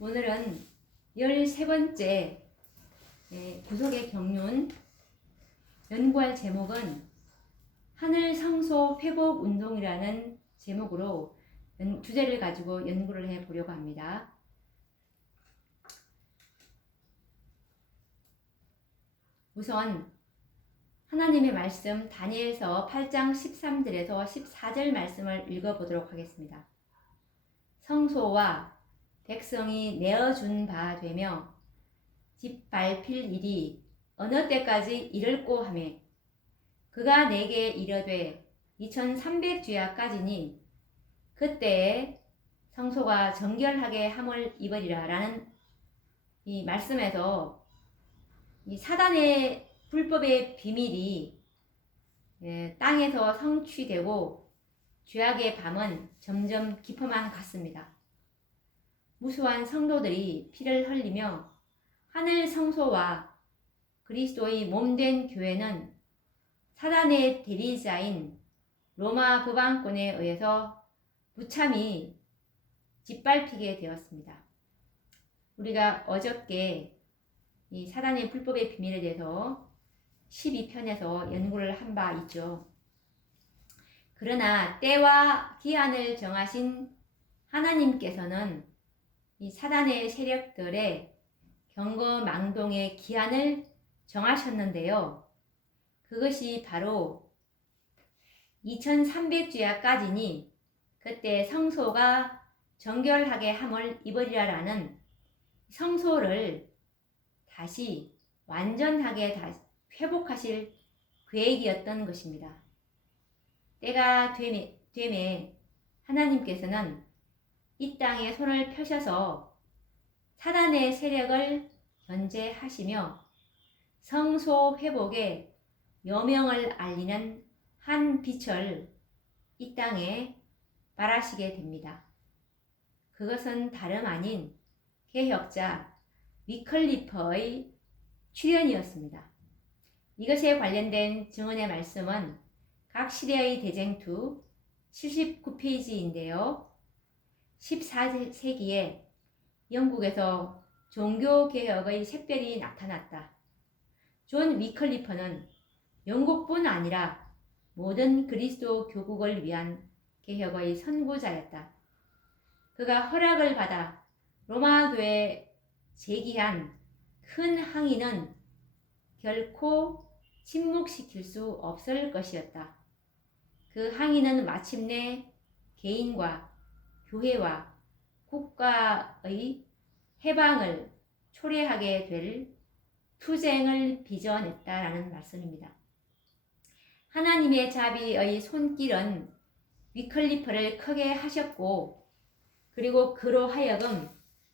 오늘은 13번째 구속의 경륜 연구할 제목은 하늘 성소 회복 운동이라는 제목으로 주제를 가지고 연구를 해 보려고 합니다. 우선 하나님의 말씀 다니엘서 8장 13절에서 14절 말씀을 읽어보도록 하겠습니다. 성소와 백성이 내어준 바 되며 짓밟힐 일이 어느 때까지 이를꼬 하며 그가 내게 이르되 2300주야까지니 그때에 성소가 정결하게 함을 입으리라 라는 이 말씀에서 이 사단의 불법의 비밀이 땅에서 성취되고 죄악의 밤은 점점 깊어만 갔습니다. 무수한 성도들이 피를 흘리며 하늘 성소와 그리스도의 몸된 교회는 사단의 대리자인 로마 법왕권에 의해서 무참히 짓밟히게 되었습니다. 우리가 어저께 이 사단의 불법의 비밀에 대해서 12편에서 연구를 한 바 있죠. 그러나 때와 기한을 정하신 하나님께서는 이 사단의 세력들의 경거망동의 기한을 정하셨는데요. 그것이 바로 2300주야까지니 그때 성소가 정결하게 함을 입으리라라는 성소를 다시 완전하게 회복하실 계획이었던 것입니다. 때가 되매 하나님께서는 이 땅에 손을 펴셔서 사단의 세력을 견제하시며 성소 회복의 여명을 알리는 한 빛을 이 땅에 발하시게 됩니다. 그것은 다름 아닌 개혁자 위클리퍼의 출현이었습니다. 이것에 관련된 증언의 말씀은 각 시대의 대쟁투 79페이지인데요. 14세기에 영국에서 종교개혁의 샛별이 나타났다. 존 위클리퍼는 영국뿐 아니라 모든 그리스도 교국을 위한 개혁의 선구자였다. 그가 허락을 받아 로마 교회에 제기한 큰 항의는 결코 침묵시킬 수 없을 것이었다. 그 항의는 마침내 개인과 교회와 국가의 해방을 초래하게 될 투쟁을 빚어냈다라는 말씀입니다. 하나님의 자비의 손길은 위클리퍼를 크게 하셨고 그리고 그로 하여금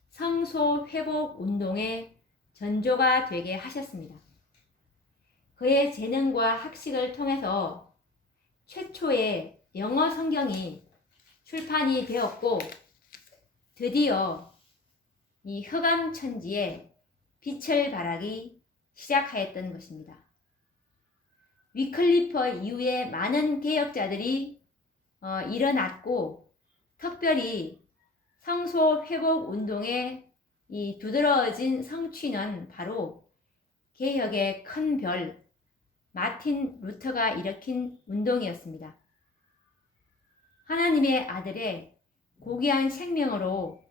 성소 회복 운동의 전조가 되게 하셨습니다. 그의 재능과 학식을 통해서 최초의 영어 성경이 출판이 되었고 드디어 이 흑암 천지에 빛을 발하기 시작하였던 것입니다. 위클리퍼 이후에 많은 개혁자들이 일어났고 특별히 성소 회복 운동의 이 두드러진 성취는 바로 개혁의 큰 별 마틴 루터가 일으킨 운동이었습니다. 하나님의 아들의 고귀한 생명으로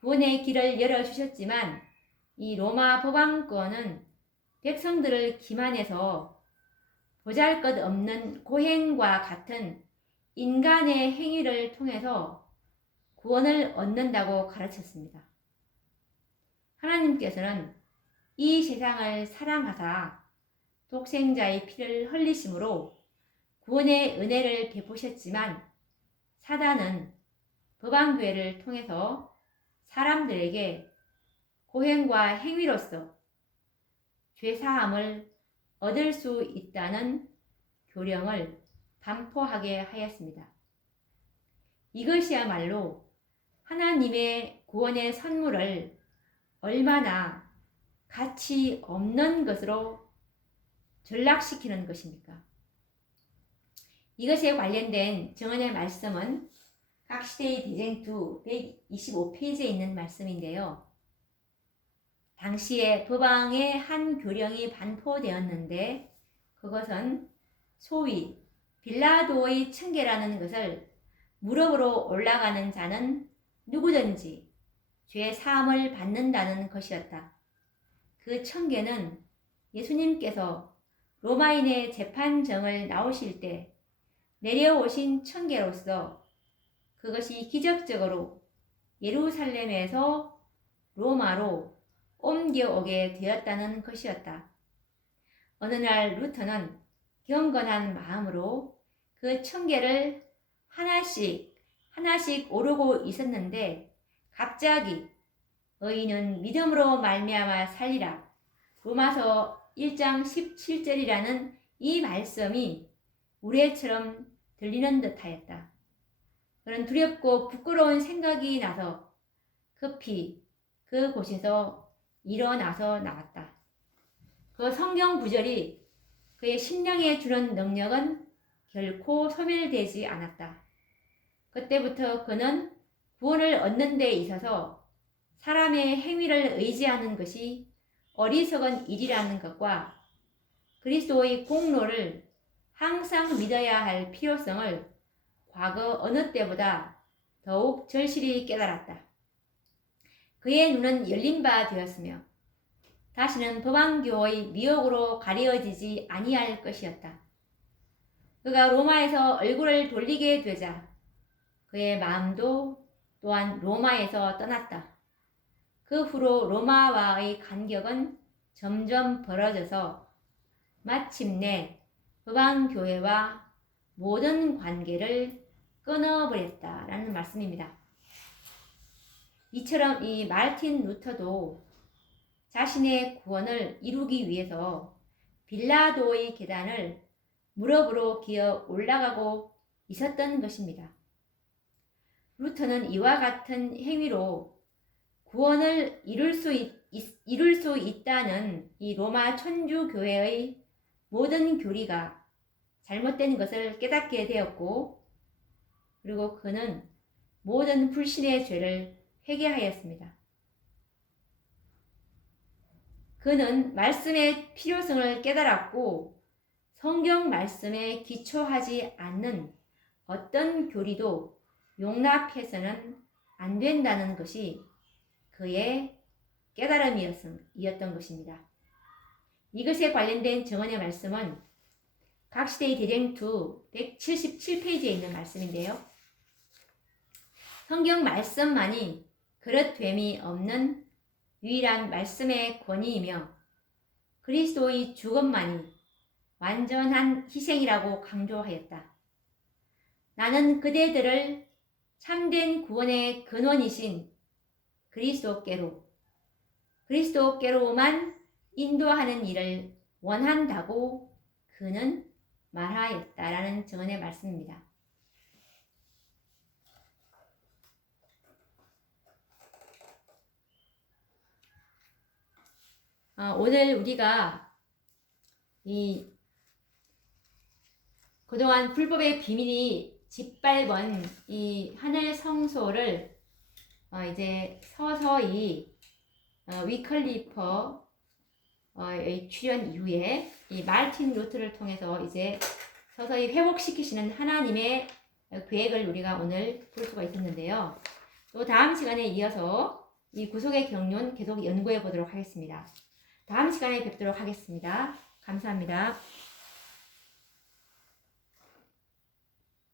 구원의 길을 열어주셨지만 이 로마 법왕권은 백성들을 기만해서 보잘것없는 고행과 같은 인간의 행위를 통해서 구원을 얻는다고 가르쳤습니다. 하나님께서는 이 세상을 사랑하사 독생자의 피를 흘리심으로 구원의 은혜를 베푸셨지만 사단은 법왕교회를 통해서 사람들에게 고행과 행위로서 죄사함을 얻을 수 있다는 교령을 반포하게 하였습니다. 이것이야말로 하나님의 구원의 선물을 얼마나 가치 없는 것으로 전락시키는 것입니까? 이것에 관련된 증언의 말씀은 각 시대의 대쟁투 125페이지에 있는 말씀인데요. 당시에 법왕의 한 교령이 반포되었는데 그것은 소위 빌라도의 층계라는 것을 무릎으로 올라가는 자는 누구든지 죄 사함을 받는다는 것이었다. 그 층계는 예수님께서 로마인의 재판정을 나오실 때 내려오신 층계로서 그것이 기적적으로 예루살렘에서 로마로 옮겨오게 되었다는 것이었다. 어느 날 루터는 경건한 마음으로 그 층계를 하나씩 오르고 있었는데 갑자기 의인은 믿음으로 말미암아 살리라. 로마서 1장 17절이라는 이 말씀이 우레처럼 들리는 듯하였다. 그는 두렵고 부끄러운 생각이 나서 급히 그곳에서 일어나서 나왔다. 그 성경 구절이 그의 심령에 주는 능력은 결코 소멸되지 않았다. 그때부터 그는 구원을 얻는 데 있어서 사람의 행위를 의지하는 것이 어리석은 일이라는 것과 그리스도의 공로를 항상 믿어야 할 필요성을 과거 어느 때보다 더욱 절실히 깨달았다. 그의 눈은 열린 바 되었으며 다시는 법왕교의 미혹으로 가려지지 아니할 것이었다. 그가 로마에서 얼굴을 돌리게 되자 그의 마음도 또한 로마에서 떠났다. 그 후로 로마와의 간격은 점점 벌어져서 마침내 법왕교회와 모든 관계를 끊어버렸다라는 말씀입니다. 이처럼 이 마르틴 루터도 자신의 구원을 이루기 위해서 빌라도의 계단을 무릎으로 기어 올라가고 있었던 것입니다. 루터는 이와 같은 행위로 구원을 이룰 수 있다는 이 로마 천주교회의 모든 교리가 잘못된 것을 깨닫게 되었고, 그리고 그는 모든 불신의 죄를 회개하였습니다. 그는 말씀의 필요성을 깨달았고 성경 말씀에 기초하지 않는 어떤 교리도 용납해서는 안 된다는 것이 그의 깨달음이었던 것입니다. 이것에 관련된 정언의 말씀은 각 시대의 대쟁투 177페이지에 있는 말씀인데요. 성경 말씀만이 그릇됨이 없는 유일한 말씀의 권위이며 그리스도의 죽음만이 완전한 희생이라고 강조하였다. 나는 그대들을 참된 구원의 근원이신 그리스도께로만 인도하는 일을 원한다고 그는 말하였다라는 정언의 말씀입니다. 오늘 우리가 그동안 불법의 비밀이 짓밟은 이 하늘 성소를 이제 서서히 위클리퍼의 출현 이후에 이 마르틴 루터를 통해서 이제 서서히 회복시키시는 하나님의 계획을 우리가 오늘 볼 수가 있었는데요. 또 다음 시간에 이어서 이 구속의 경륜 계속 연구해 보도록 하겠습니다. 다음 시간에 뵙도록 하겠습니다. 감사합니다.